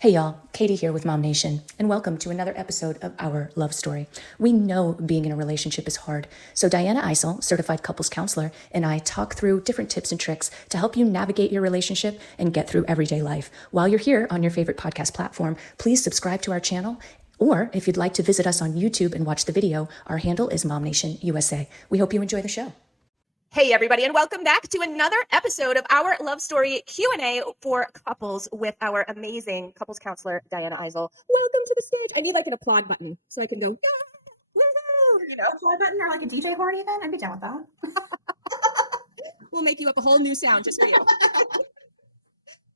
Hey y'all, Katie here with MOMnation, and welcome to another episode of Our Love Story. We know being in a relationship is hard, so Dyanna Eisel, certified couples counselor, and I talk through different tips and tricks to help you navigate your relationship and get through everyday life. While you're here on your favorite podcast platform, please subscribe to our channel, or if you'd like to visit us on YouTube and watch the video, our handle is MOMnation USA. We hope you enjoy the show. Hey everybody, and welcome back to another episode of Our Love Story Q&A for couples with our amazing couples counselor, Dyanna Eisel. Welcome to the stage. I need like an applaud button so I can go, yeah, woohoo, Applaud button or like a DJ horn even? I'd be down with that. We'll make you up a whole new sound just for you.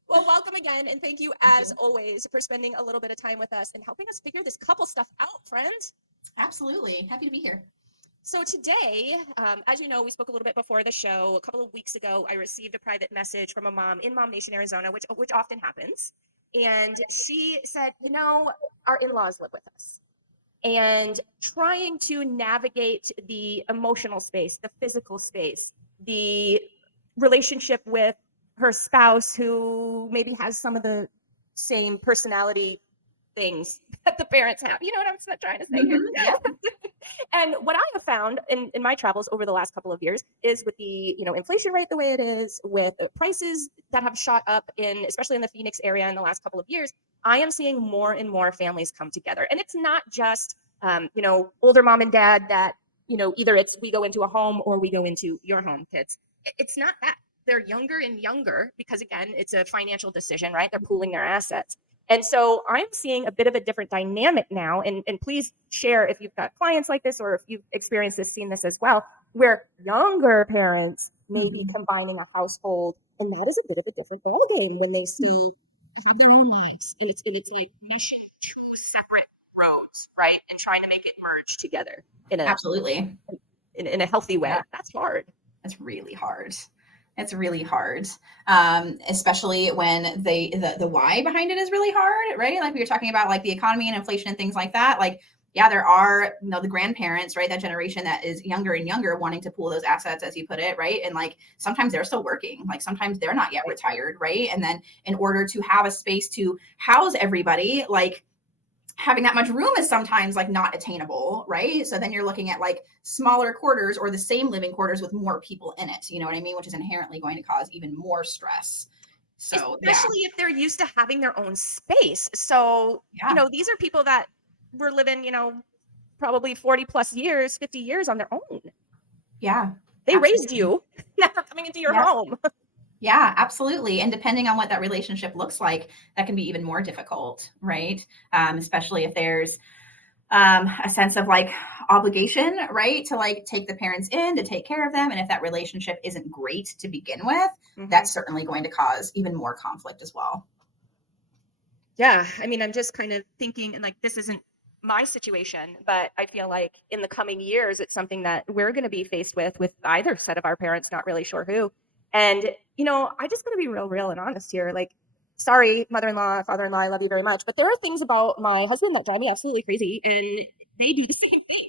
Well, welcome again, and thank you as always for spending a little bit of time with us and helping us figure this couple stuff out, friends. Absolutely. Happy to be here. So today, as you know, we spoke a little bit before the show. A couple of weeks ago, I received a private message from a mom in MOMnation, Arizona, which often happens. And she said, our in-laws live with us. And trying to navigate the emotional space, the physical space, the relationship with her spouse who maybe has some of the same personality things that the parents have. You know what I'm trying to say here? Yeah. And what I have found in my travels over the last couple of years is with the inflation rate the way it is, with prices that have shot up especially in the Phoenix area in the last couple of years, I am seeing more and more families come together. And it's not just older mom and dad that either it's we go into a home or we go into your home, kids. It's not that. They're younger and younger because, again, it's a financial decision, right? They're pooling their assets. And so I'm seeing a bit of a different dynamic now. And please share if you've got clients like this or if you've experienced this, seen this as well, where younger parents may be combining a household. And that is a bit of a different ballgame when they see have their own lives. And it's like mission two separate roads, right? And trying to make it merge together Absolutely. in a healthy way. Yeah. That's hard. It's really hard. It's really hard, especially when the why behind it is really hard, right? Like we were talking about, like the economy and inflation and things like that. Like, yeah, there are, the grandparents, right? That generation that is younger and younger wanting to pool those assets, as you put it, right? And like sometimes they're still working, like sometimes they're not yet retired, right? And then in order to have a space to house everybody, like having that much room is sometimes like not attainable, right? So then you're looking at like smaller quarters or the same living quarters with more people in it, you know what I mean? Which is inherently going to cause even more stress. So especially if they're used to having their own space. So, these are people that were living, probably 40 plus years, 50 years on their own. Yeah. They raised you. Now they're coming into your home. Yeah, absolutely. And depending on what that relationship looks like, that can be even more difficult, right? Especially if there's a sense of like obligation, right? To like take the parents in, to take care of them. And if that relationship isn't great to begin with, that's certainly going to cause even more conflict as well. Yeah. I mean, I'm just kind of thinking, and like, this isn't my situation, but I feel like in the coming years, it's something that we're going to be faced with either set of our parents, not really sure who. And, I just got to be real and honest here. Like, sorry, mother-in-law, father-in-law, I love you very much. But there are things about my husband that drive me absolutely crazy, and they do the same thing.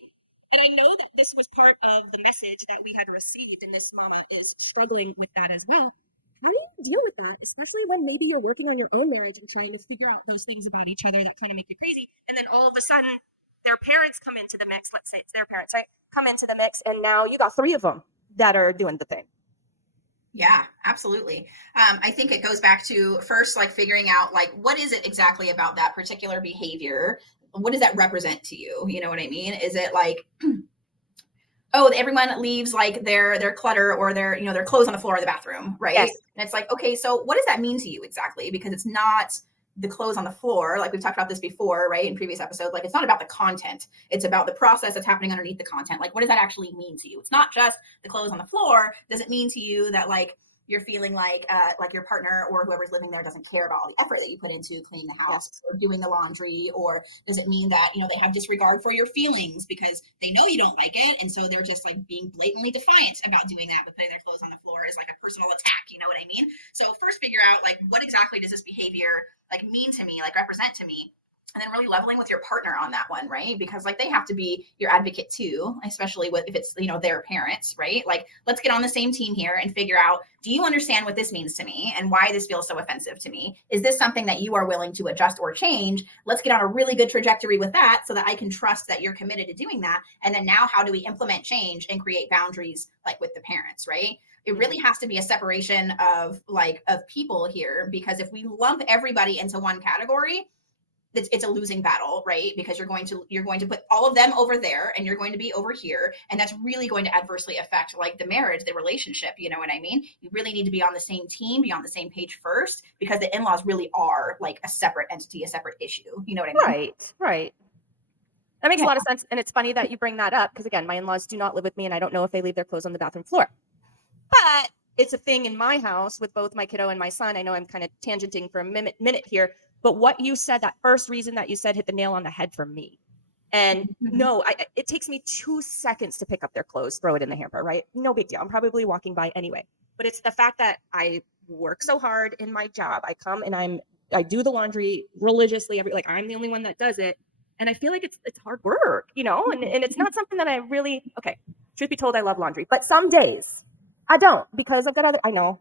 And I know that this was part of the message that we had received, and this mama is struggling with that as well. How do you deal with that, especially when maybe you're working on your own marriage and trying to figure out those things about each other that kind of make you crazy, and then all of a sudden their parents come into the mix, let's say it's their parents, right? Come into the mix, and now you got three of them that are doing the thing. Yeah, absolutely. I think it goes back to first, like figuring out like, what is it exactly about that particular behavior? What does that represent to you? You know what I mean? Is it like, oh, everyone leaves like their clutter or their clothes on the floor of the bathroom, right? Yes. And it's like, okay, so what does that mean to you exactly? Because it's not the clothes on the floor. Like we've talked about this before, right? In previous episodes, like it's not about the content. It's about the process that's happening underneath the content. Like, what does that actually mean to you? It's not just the clothes on the floor. Does it mean to you that like you're feeling like your partner or whoever's living there doesn't care about all the effort that you put into cleaning the house or doing the laundry? Or does it mean that, they have disregard for your feelings because they know you don't like it, and so they're just like being blatantly defiant about doing that, but putting their clothes on the floor is like a personal attack, you know what I mean? So first figure out like, what exactly does this behavior like mean to me, like represent to me? and then really leveling with your partner on that one, right? Because like they have to be your advocate too, especially with if it's, you know, their parents, right? Like, let's get on the same team here and figure out, do you understand what this means to me and why this feels so offensive to me? Is this something that you are willing to adjust or change? Let's get on a really good trajectory with that so that I can trust that you're committed to doing that. And then now how do we implement change and create boundaries like with the parents, right? It really has to be a separation of people here, because if we lump everybody into one category, it's a losing battle, right? Because you're going to put all of them over there and you're going to be over here. And that's really going to adversely affect like the marriage, the relationship. You know what I mean? You really need to be on the same team, be on the same page first, because the in-laws really are like a separate entity, a separate issue. You know what I mean? Right. That makes a lot of sense. And it's funny that you bring that up, because again, my in-laws do not live with me and I don't know if they leave their clothes on the bathroom floor. But it's a thing in my house with both my kiddo and my son. I know I'm kind of tangenting for a minute here, but what you said, that first reason that you said, hit the nail on the head for me. And no, it takes me 2 seconds to pick up their clothes, throw it in the hamper, right? No big deal. I'm probably walking by anyway. But it's the fact that I work so hard in my job. I come and I do the laundry religiously I'm the only one that does it. And I feel like it's hard work, you know, and it's not something that I really, okay, truth be told, I love laundry, but some days I don't, because I've got I know.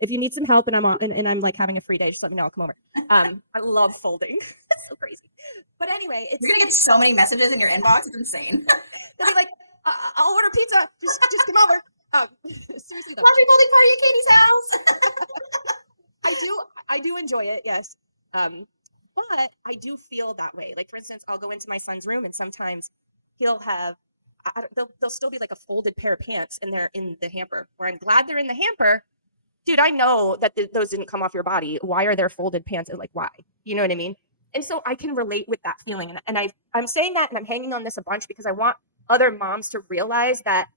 If you need some help and I'm like having a free day, just let me know. I'll come over. I love folding. It's so crazy. But anyway, you're going to get so many messages in your inbox. It's insane. They'll be like, I'll order pizza. Just come over. Seriously though. Laundry folding party at Katie's house. I do enjoy it. Yes. But I do feel that way. Like, for instance, I'll go into my son's room and sometimes he'll have, they'll still be like a folded pair of pants in the hamper, where I'm glad they're in the hamper. Dude, I know that those didn't come off your body. Why are there folded pants? And like, why? You know what I mean? And so I can relate with that feeling. And I'm saying that, and I'm hanging on this a bunch because I want other moms to realize that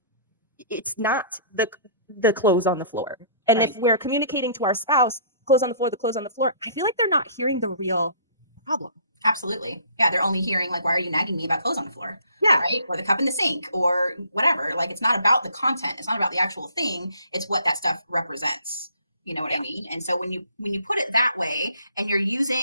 it's not the clothes on the floor. And right. If we're communicating to our spouse, clothes on the floor, I feel like they're not hearing the real problem. Absolutely. Yeah, they're only hearing like, why are you nagging me about clothes on the floor? Yeah. Right? Or the cup in the sink or whatever. Like, it's not about the content. It's not about the actual thing. It's what that stuff represents. You know what I mean? And so when you put it that way and you're using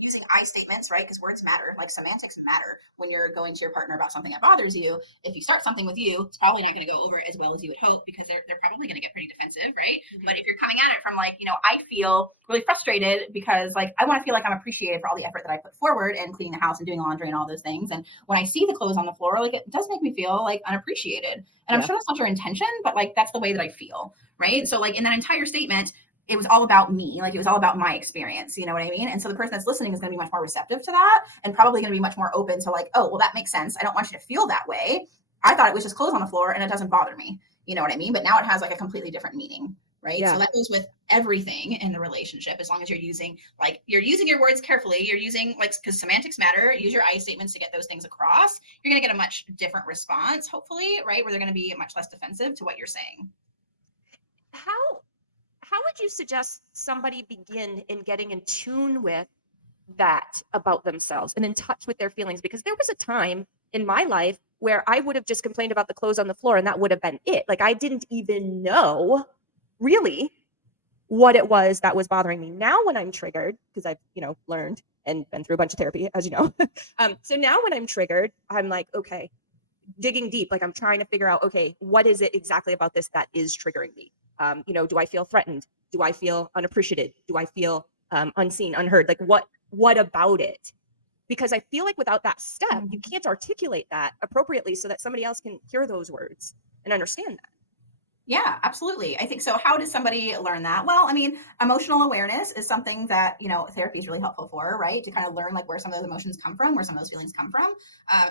using I statements, right? Because words matter, like semantics matter when you're going to your partner about something that bothers you. If you start something with you, it's probably not going to go over as well as you would hope, because they're probably going to get pretty defensive, right? Mm-hmm. But if you're coming at it from like, I feel really frustrated because like I want to feel like I'm appreciated for all the effort that I put forward and cleaning the house and doing laundry and all those things. And when I see the clothes on the floor, like it does make me feel like unappreciated. And I'm sure that's not your intention, but like that's the way that I feel. Right. So like in that entire statement, it was all about me. Like it was all about my experience. You know what I mean? And so the person that's listening is going to be much more receptive to that and probably going to be much more open to like, oh, well, that makes sense. I don't want you to feel that way. I thought it was just clothes on the floor and it doesn't bother me. You know what I mean? But now it has like a completely different meaning. Right. Yeah. So that goes with everything in the relationship, as long as you're using your words carefully, you're using because semantics matter, use your I statements to get those things across. You're going to get a much different response, hopefully, right? Where they're going to be much less defensive to what you're saying. How would you suggest somebody begin in getting in tune with that about themselves and in touch with their feelings? Because there was a time in my life where I would have just complained about the clothes on the floor and that would have been it. Like I didn't even know really what it was that was bothering me. Now when I'm triggered, because I've, learned and been through a bunch of therapy, as you know. So now when I'm triggered, I'm like, okay, digging deep. Like I'm trying to figure out, okay, what is it exactly about this that is triggering me? Do I feel threatened? Do I feel unappreciated? Do I feel unseen, unheard? Like what about it? Because I feel like without that step, you can't articulate that appropriately so that somebody else can hear those words and understand that. Yeah, absolutely. I think so. How does somebody learn that? Well, I mean, emotional awareness is something that, therapy is really helpful for, right? To kind of learn like where some of those emotions come from, where some of those feelings come from,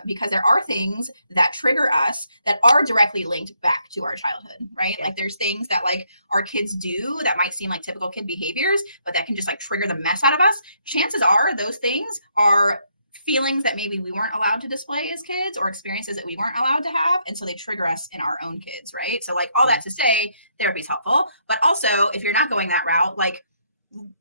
because there are things that trigger us that are directly linked back to our childhood, right? Yeah. Like there's things that like our kids do that might seem like typical kid behaviors, but that can just like trigger the mess out of us. Chances are those things are feelings that maybe we weren't allowed to display as kids or experiences that we weren't allowed to have. And so they trigger us in our own kids, right? So like all that to say, therapy is helpful, but also if you're not going that route, like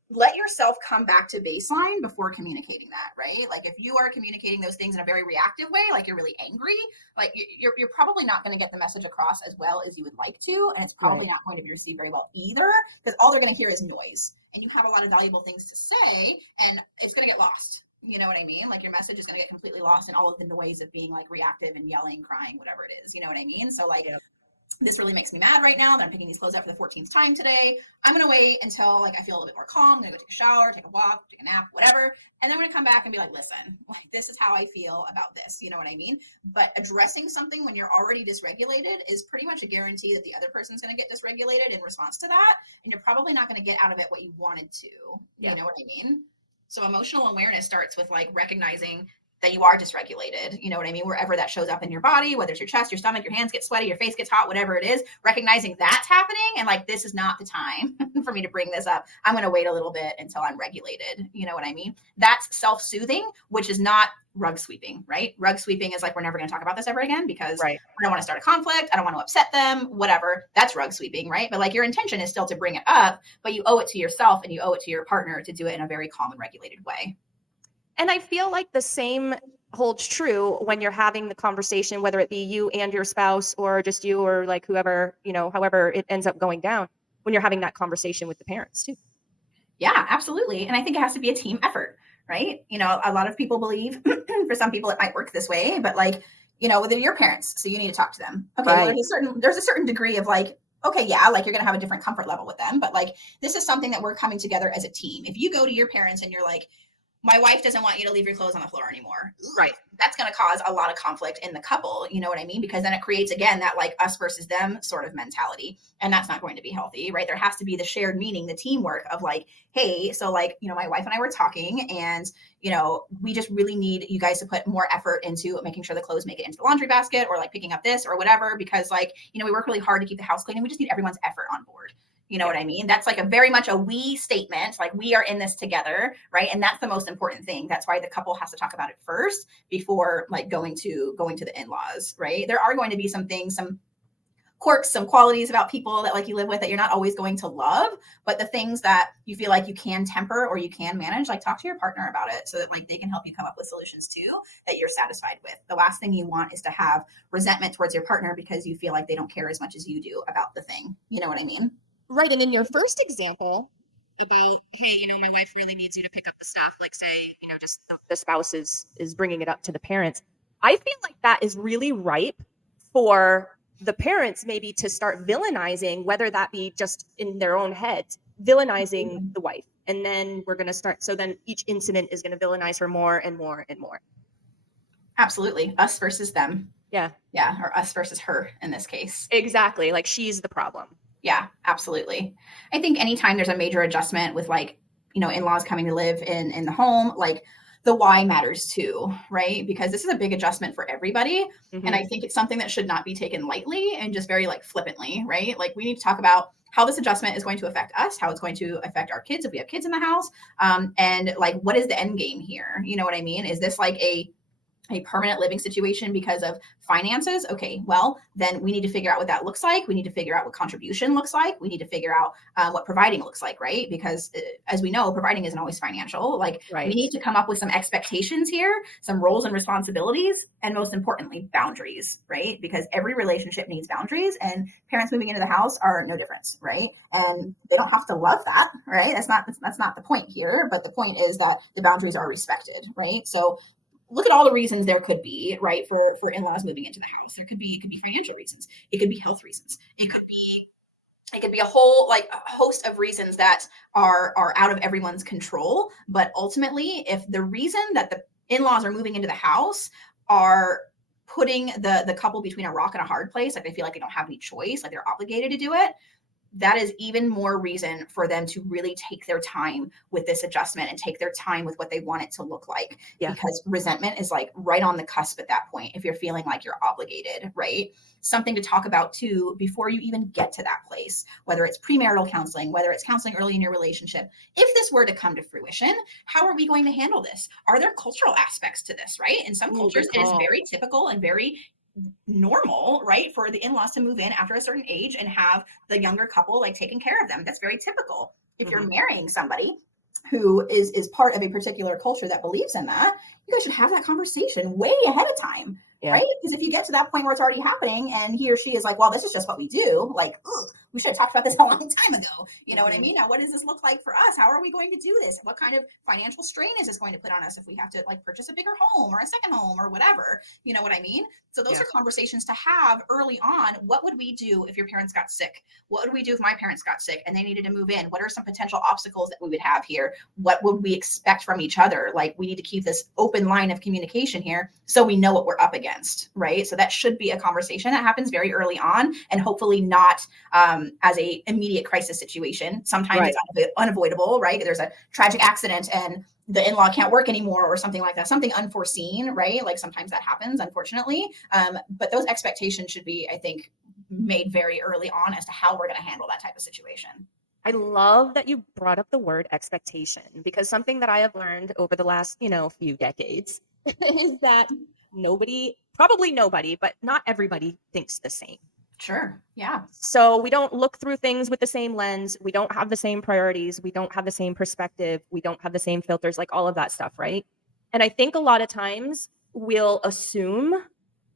let yourself come back to baseline before communicating that, right? Like if you are communicating those things in a very reactive way, like you're really angry, like you're probably not going to get the message across as well as you would like to. And it's probably not going to be received very well either, because all they're going to hear is noise and you have a lot of valuable things to say and it's going to get lost. You know what I mean? Like your message is going to get completely lost in all of the noise of being like reactive and yelling, crying, whatever it is. You know what I mean? So like, Yep. this really makes me mad right now that I'm picking these clothes up for the 14th time today. I'm going to wait until like I feel a little bit more calm. I'm going to go take a shower, take a walk, take a nap, whatever. And then I'm going to come back and be like, listen, like this is how I feel about this. You know what I mean? But addressing something when you're already dysregulated is pretty much a guarantee that the other person's going to get dysregulated in response to that. And you're probably not going to get out of it what you wanted to. You know what I mean? So emotional awareness starts with like recognizing that you are dysregulated, you know what I mean? Wherever that shows up in your body, whether it's your chest, your stomach, your hands get sweaty, your face gets hot, whatever it is, recognizing that's happening and like, this is not the time for me to bring this up. I'm going to wait a little bit until I'm regulated. You know what I mean? That's self-soothing, which is not rug sweeping, right? Rug sweeping is like, we're never going to talk about this ever again because I don't want to start a conflict. I don't want to upset them, whatever. That's rug sweeping, right? But like your intention is still to bring it up, but you owe it to yourself and you owe it to your partner to do it in a very calm and regulated way. And I feel like the same holds true when you're having the conversation, whether it be you and your spouse or just you or like whoever, you know, however it ends up going down, when you're having that conversation with the parents too. Yeah, absolutely. And I think it has to be a team effort, right? You know, a lot of people believe for some people it might work this way, but like, you know, they're your parents, so you need to talk to them. Okay, well, there's a certain degree of like, okay, yeah, like you're going to have a different comfort level with them, but like this is something that we're coming together as a team. If you go to your parents and you're like, my wife doesn't want you to leave your clothes on the floor anymore. Right. That's going to cause a lot of conflict in the couple. You know what I mean? Because then it creates, again, that like us versus them sort of mentality. And that's not going to be healthy, right? There has to be the shared meaning, the teamwork of like, hey, so like, you know, my wife and I were talking and, you know, we just really need you guys to put more effort into making sure the clothes make it into the laundry basket or like picking up this or whatever, because like, you know, we work really hard to keep the house clean and we just need everyone's effort on board. You know what I mean? That's like a very much a we statement, like we are in this together, right? And that's the most important thing. That's why the couple has to talk about it first before like going to the in-laws, right? There are going to be some things, some quirks, some qualities about people that like you live with that you're not always going to love, but the things that you feel like you can temper or you can manage, like talk to your partner about it so that like they can help you come up with solutions too that you're satisfied with. The last thing you want is to have resentment towards your partner because you feel like they don't care as much as you do about the thing. You know what I mean? Right. And in your first example about, hey, you know, my wife really needs you to pick up the stuff, like say, you know, just the spouse is bringing it up to the parents. I feel like that is really ripe for the parents maybe to start villainizing, whether that be just in their own heads, villainizing the wife. And then we're going to start. So then each incident is going to villainize her more and more and more. Absolutely. Us versus them. Yeah. Yeah. Or us versus her in this case. Exactly. Like she's the problem. Yeah, absolutely. I think anytime there's a major adjustment with like, you know, in-laws coming to live in the home, like the why matters too, right? Because this is a big adjustment for everybody. Mm-hmm. And I think it's something that should not be taken lightly and just very like flippantly, right? Like we need to talk about how this adjustment is going to affect us, how it's going to affect our kids if we have kids in the house. And like, what is the end game here? You know what I mean? Is this like a permanent living situation because of finances? Okay, well, then we need to figure out what that looks like. We need to figure out what contribution looks like. We need to figure out what providing looks like, right? Because as we know, providing isn't always financial. Like we need to come up with some expectations here, some roles and responsibilities, and most importantly, boundaries, right? Because every relationship needs boundaries and parents moving into the house are no difference, right? And they don't have to love that, right? That's not the point here, but the point is that the boundaries are respected, right? So look at all the reasons there could be, right, for in-laws moving into the house. It could be financial reasons. It could be health reasons. It could be a whole like a host of reasons that are out of everyone's control. But ultimately, if the reason that the in-laws are moving into the house are putting the couple between a rock and a hard place, like they feel like they don't have any choice, like they're obligated to do it, that is even more reason for them to really take their time with this adjustment and take their time with what they want it to look like. Yeah. Because resentment is like right on the cusp at that point. If you're feeling like you're obligated, right? Something to talk about too, before you even get to that place, whether it's premarital counseling, whether it's counseling early in your relationship. If this were to come to fruition, how are we going to handle this? Are there cultural aspects to this, right? In some cultures, it is very typical and very normal, right, for the in-laws to move in after a certain age and have the younger couple like taking care of them. That's very typical. If you're marrying somebody who is part of a particular culture that believes in that, you guys should have that conversation way ahead of time, right? Because if you get to that point where it's already happening and he or she is like, well, this is just what we do, like, we should have talked about this a long time ago. You know what I mean? Now, what does this look like for us? How are we going to do this? What kind of financial strain is this going to put on us if we have to like purchase a bigger home or a second home or whatever? You know what I mean? So those are conversations to have early on. What would we do if your parents got sick? What would we do if my parents got sick and they needed to move in? What are some potential obstacles that we would have here? What would we expect from each other? Like, we need to keep this open line of communication here so we know what we're up against, right? So that should be a conversation that happens very early on, and hopefully not as a immediate crisis situation. Sometimes it's unavoidable, right? There's a tragic accident and the in-law can't work anymore or something like that, something unforeseen, right? Like sometimes that happens, unfortunately. But those expectations should be, I think, made very early on as to how we're going to handle that type of situation. I love that you brought up the word expectation, because something that I have learned over the last, few decades is that probably nobody, but not everybody thinks the same. Sure. Yeah. So we don't look through things with the same lens. We don't have the same priorities. We don't have the same perspective. We don't have the same filters, like all of that stuff, right? And I think a lot of times we'll assume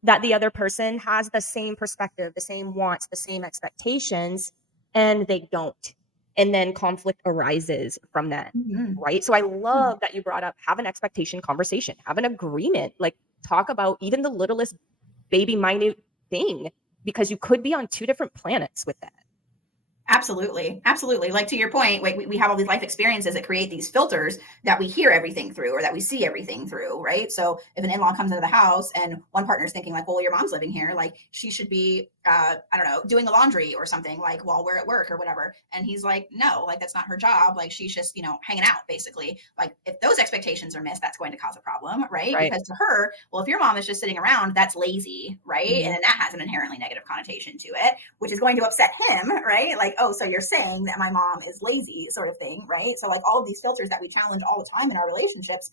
that the other person has the same perspective, the same wants, the same expectations, and they don't. And then conflict arises from that, right? So I love that you brought up, have an expectation conversation, have an agreement, like talk about even the littlest baby minute thing, because you could be on two different planets with that. Absolutely. Absolutely. Like, to your point, like we have all these life experiences that create these filters that we hear everything through or that we see everything through, right? So if an in-law comes into the house and one partner's thinking like, well, your mom's living here, like she should be, I don't know, doing the laundry or something, like while we're at work or whatever. And he's like, no, like that's not her job. Like she's just, hanging out basically. Like if those expectations are missed, that's going to cause a problem, right? Because to her, well, if your mom is just sitting around, that's lazy, right? And then that has an inherently negative connotation to it, which is going to upset him, right? Like, oh, so you're saying that my mom is lazy, sort of thing, right? So like all of these filters that we challenge all the time in our relationships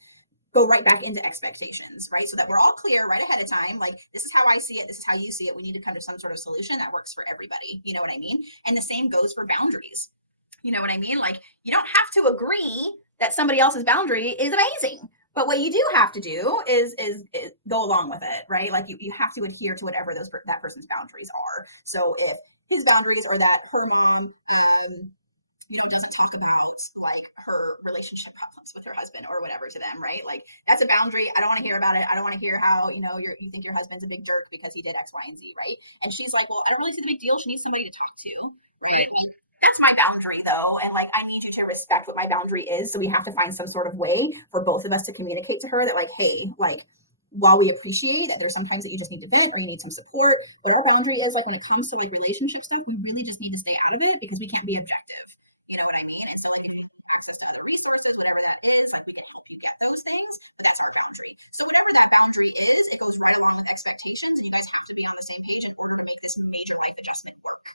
go right back into expectations, right? So that we're all clear right ahead of time, like this is how I see it, this is how you see it. We need to come to some sort of solution that works for everybody. You know what I mean? And the same goes for boundaries. You know what I mean? Like you don't have to agree that somebody else's boundary is amazing. But what you do have to do is go along with it, right? Like you have to adhere to whatever that person's boundaries are. So if his boundaries are that her mom, doesn't talk about like her relationship problems with her husband or whatever to them, right? Like that's a boundary. I don't want to hear about it. I don't want to hear how, you think your husband's a big jerk because he did X, Y, and Z, right? And she's like, well, I don't really see the big deal. She needs somebody to talk to, right? Like, that's my boundary though. And like, I need you to respect what my boundary is. So we have to find some sort of way for both of us to communicate to her that like, hey, like, while we appreciate that there's sometimes that you just need to vent or you need some support, but our boundary is like when it comes to like relationship stuff, we really just need to stay out of it because we can't be objective. You know what I mean? And so like if you have access to other resources, whatever that is, like we can help you get those things, but that's our boundary. So whatever that boundary is, it goes right along with expectations. You guys have to be on the same page in order to make this major life adjustment work.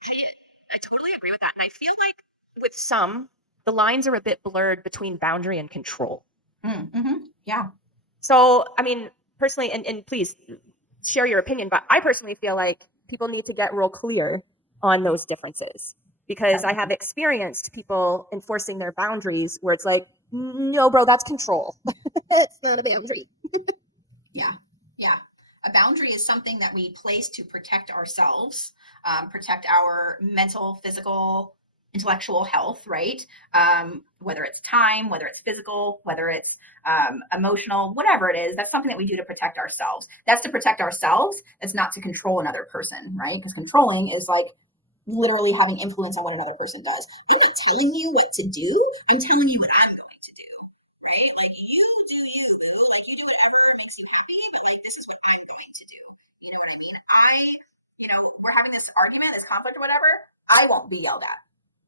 Hey, I totally agree with that. And I feel like with some, the lines are a bit blurred between boundary and control. Yeah. So, I mean, personally, and please share your opinion, but I personally feel like people need to get real clear on those differences, because I have experienced people enforcing their boundaries where it's like, no, bro, that's control. It's not a boundary. Yeah. A boundary is something that we place to protect ourselves, protect our mental, physical, intellectual health, right? Whether it's time, whether it's physical, whether it's emotional, whatever it is, that's something that we do to protect ourselves. That's to protect ourselves. It's not to control another person, right? Because controlling is like literally having influence on what another person does. I'm not telling you what to do. I'm telling you what I'm going to do, right? Like you do you, boo. Like you do whatever makes you happy, but like this is what I'm going to do. You know what I mean? We're having this argument, this conflict or whatever. I won't be yelled at.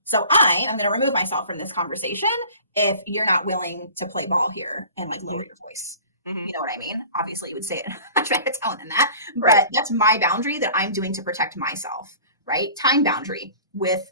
So I am going to remove myself from this conversation if you're not willing to play ball here and like lower your voice. You know what I mean? Obviously, you would say it much better tone than that, but that's my boundary that I'm doing to protect myself, right? Time boundary with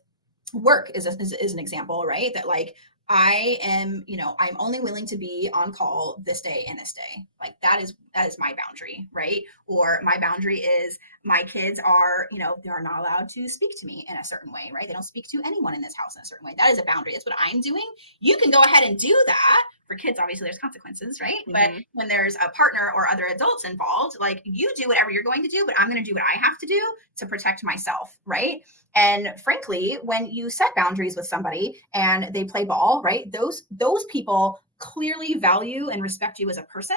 work is an example, right? That like I am, I'm only willing to be on call this day and this day. Like that is my boundary, right? Or my boundary is my kids are, they're not allowed to speak to me in a certain way, right? They don't speak to anyone in this house in a certain way. That is a boundary. That's what I'm doing. You can go ahead and do that for kids, obviously there's consequences, right? Mhm. But when there's a partner or other adults involved, like you do whatever you're going to do, but I'm going to do what I have to do to protect myself, right? And frankly, when you set boundaries with somebody and they play ball, right? Those people clearly value and respect you as a person,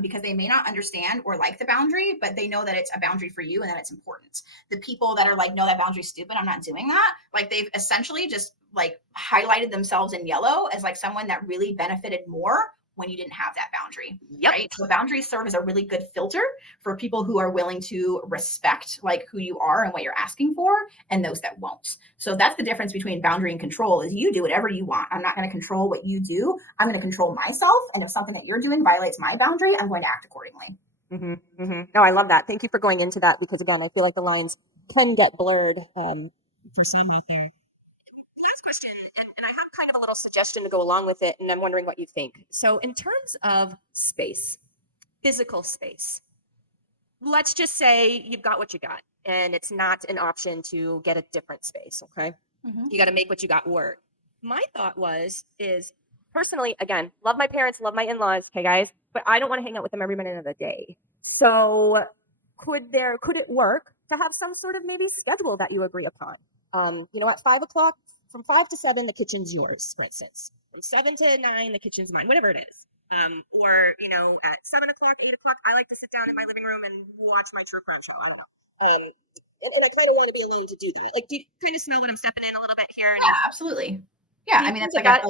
because they may not understand or like the boundary, but they know that it's a boundary for you and that it's important. The people that are like, no, that boundary's stupid, I'm not doing that. Like they've essentially just like highlighted themselves in yellow as like someone that really benefited more when you didn't have that boundary. Yep. Right. So boundaries serve as a really good filter for people who are willing to respect like who you are and what you're asking for, and those that won't. So that's the difference between boundary and control, is you do whatever you want. I'm not going to control what you do. I'm going to control myself. And if something that you're doing violates my boundary, I'm going to act accordingly. No, I love that. Thank you for going into that, because again, I feel like the lines can get blurred for some out there. Last question, and I have kind of a little suggestion to go along with it, and I'm wondering what you think. So in terms of space, physical space, let's just say you've got what you got and it's not an option to get a different space. Okay. You got to make what you got work. My thought is personally, again, love my parents, love my in-laws. Okay, guys, but I don't want to hang out with them every minute of the day. So could it work to have some sort of maybe schedule that you agree upon? At 5 o'clock, from 5 to 7, the kitchen's yours, for instance. From 7 to 9, the kitchen's mine, whatever it is. Or, at 7 o'clock, 8 o'clock, I like to sit down in my living room and watch my true crime show. I don't know. And I kind of want to be alone to do that. Like, do you kind of smell what I'm stepping in a little bit here? Yeah, absolutely. Yeah. I mean, it's like a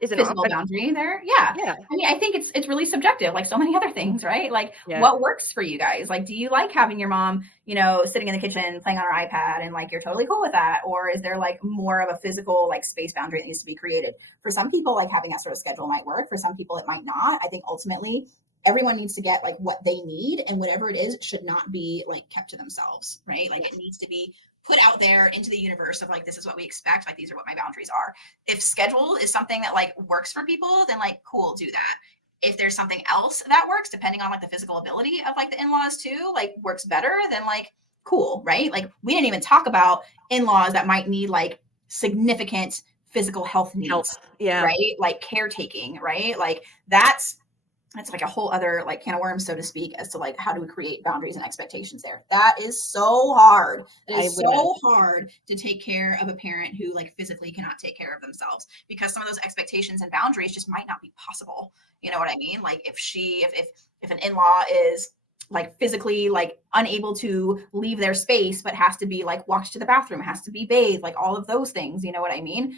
physical boundary there. Yeah. I mean, I think it's really subjective, like so many other things, right? Like what works for you guys? Like, do you like having your mom, sitting in the kitchen playing on her iPad and like you're totally cool with that? Or is there like more of a physical like space boundary that needs to be created? For some people, like having that sort of schedule might work. For some people, it might not. I think ultimately everyone needs to get like what they need, and whatever it is should not be like kept to themselves, right? Like it needs to be put out there into the universe of like, this is what we expect. Like, these are what my boundaries are. If schedule is something that like works for people, then like, cool, do that. If there's something else that works, depending on like the physical ability of like the in-laws too, like works better, then like, cool, right? Like we didn't even talk about in-laws that might need like significant physical health needs, right? Like caretaking, right? Like that's like a whole other like can of worms, so to speak, as to like how do we create boundaries and expectations there. That is so hard. It is so hard to take care of a parent who like physically cannot take care of themselves, because some of those expectations and boundaries just might not be possible. You know what I mean? Like if an in-law is like physically like unable to leave their space, but has to be like walked to the bathroom, has to be bathed, like all of those things, you know what I mean?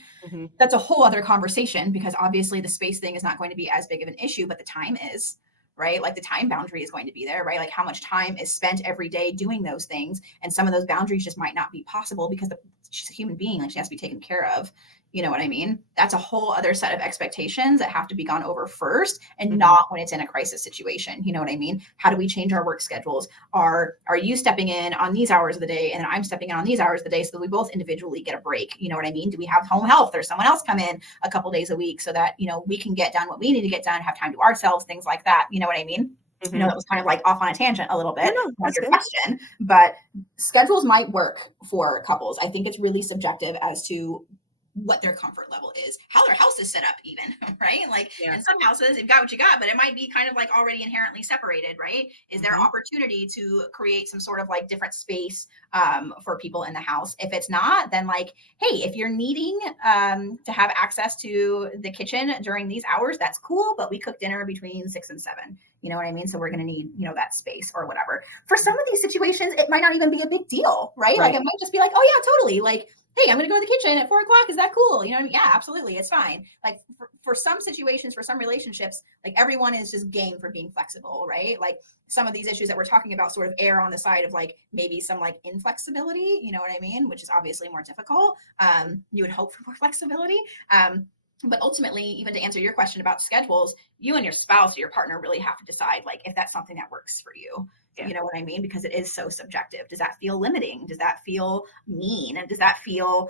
That's a whole other conversation, because obviously the space thing is not going to be as big of an issue, but the time is, right? Like the time boundary is going to be there, right? Like how much time is spent every day doing those things. And some of those boundaries just might not be possible because she's a human being, like she has to be taken care of. You know what I mean? That's a whole other set of expectations that have to be gone over first, and not when it's in a crisis situation. You know what I mean? How do we change our work schedules? Are you stepping in on these hours of the day, and then I'm stepping in on these hours of the day, so that we both individually get a break? You know what I mean? Do we have home health or someone else come in a couple days a week so that, we can get done what we need to get done, have time to ourselves, things like that. You know what I mean? That was kind of like off on a tangent a little bit. That's your question, but schedules might work for couples. I think it's really subjective as to what their comfort level is, how their house is set up even, right? Like in some houses, you've got what you got, but it might be kind of like already inherently separated, right? Is there opportunity to create some sort of like different space for people in the house? If it's not, then like, hey, if you're needing to have access to the kitchen during these hours, that's cool, but we cook dinner between 6 and 7. You know what I mean? So we're going to need, that space or whatever. For some of these situations, it might not even be a big deal, right? Like it might just be like, oh yeah, totally. Like, hey, I'm going to go to the kitchen at 4 o'clock. Is that cool? You know what I mean? Yeah, absolutely. It's fine. Like for some situations, for some relationships, like everyone is just game for being flexible, right? Like some of these issues that we're talking about sort of err on the side of like maybe some like inflexibility, you know what I mean? Which is obviously more difficult. You would hope for more flexibility. But ultimately, even to answer your question about schedules, you and your spouse or your partner really have to decide like if that's something that works for you. You know what I mean? Because it is so subjective. Does that feel limiting? Does that feel mean? And does that feel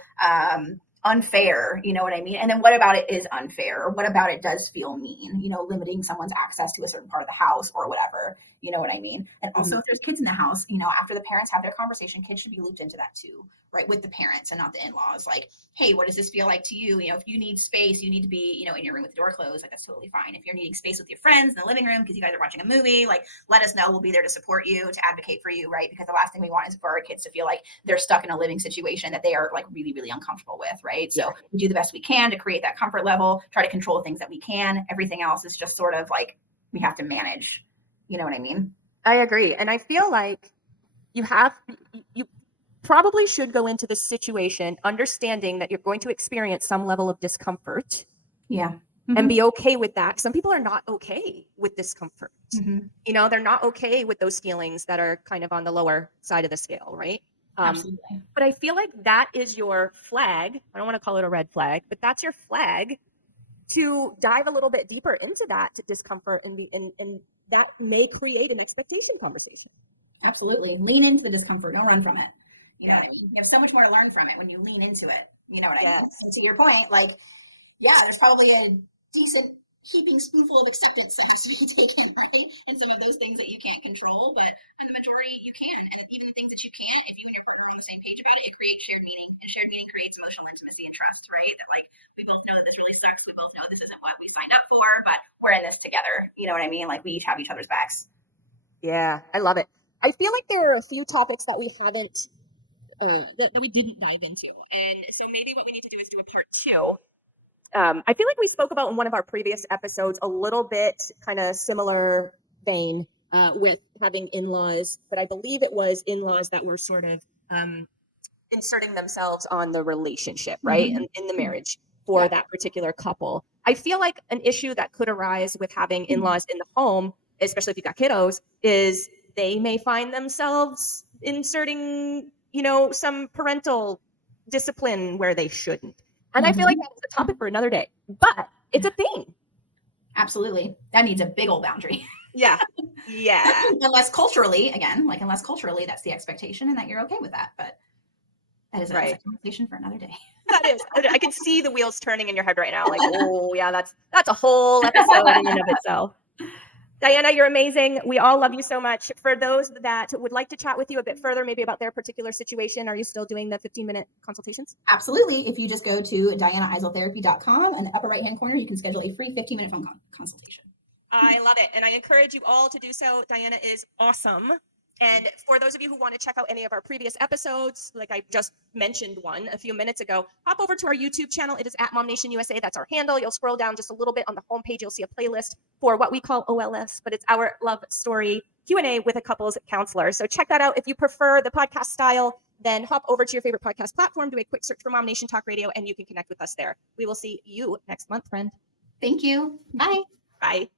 unfair, you know what I mean? And then what about it is unfair? Or what about it does feel mean, limiting someone's access to a certain part of the house or whatever, you know what I mean? And also if there's kids in the house, after the parents have their conversation, kids should be looped into that too, right? With the parents and not the in-laws. Like, hey, what does this feel like to you? If you need space, you need to be, in your room with the door closed, like that's totally fine. If you're needing space with your friends in the living room because you guys are watching a movie, like let us know. We'll be there to support you, to advocate for you, right? Because the last thing we want is for our kids to feel like they're stuck in a living situation that they are like really, really uncomfortable with, right? So we do the best we can to create that comfort level, try to control things that we can. Everything else is just sort of like we have to manage. You know what I mean? I agree. And I feel like you probably should go into this situation understanding that you're going to experience some level of discomfort. Yeah. And be okay with that. Some people are not okay with discomfort. They're not okay with those feelings that are kind of on the lower side of the scale, right? Absolutely. But I feel like that is your flag. I don't want to call it a red flag, but that's your flag to dive a little bit deeper into that discomfort and that may create an expectation conversation. Absolutely. Lean into the discomfort. Don't run from it. You know what I mean? You have so much more to learn from it when you lean into it. You know what I mean? And to your point, like, there's probably a decent heaping spoonful of acceptance that has to be taken, right? And some of those things that you can't control, but in the majority you can. And even the things that you can't, if you and your partner are on the same page about it, it creates shared meaning. And shared meaning creates emotional intimacy and trust, right? That like we both know that this really sucks. We both know this isn't what we signed up for, but we're in this together. You know what I mean? Like we each have each other's backs. Yeah, I love it. I feel like there are a few topics that we haven't that we didn't dive into. And so maybe what we need to do is do a part 2. I feel like we spoke about in one of our previous episodes a little bit kind of similar vein with having in-laws, but I believe it was in-laws that were sort of inserting themselves on the relationship, right? And in the marriage for that particular couple. I feel like an issue that could arise with having in-laws in the home, especially if you've got kiddos, is they may find themselves inserting, some parental discipline where they shouldn't. And I feel like that's a topic for another day, but it's a thing. Absolutely. That needs a big old boundary. Yeah. unless culturally that's the expectation and that you're okay with that. But that is a conversation for another day. That is. I can see the wheels turning in your head right now. Like, oh yeah, that's a whole episode in and of itself. Dyanna, you're amazing. We all love you so much. For those that would like to chat with you a bit further, maybe about their particular situation, are you still doing the 15-minute consultations? Absolutely. If you just go to DyannaEiselTherapy.com, in the upper right-hand corner, you can schedule a free 15-minute phone consultation. I love it. And I encourage you all to do so. Dyanna is awesome. And for those of you who want to check out any of our previous episodes, like I just mentioned one a few minutes ago, hop over to our YouTube channel. It is at MOMnation USA. That's our handle. You'll scroll down just a little bit on the homepage. You'll see a playlist for what we call OLS, but it's our love story Q&A with a couples counselor. So check that out. If you prefer the podcast style, then hop over to your favorite podcast platform, do a quick search for MOMnation Talk Radio, and you can connect with us there. We will see you next month, friend. Thank you. Bye. Bye.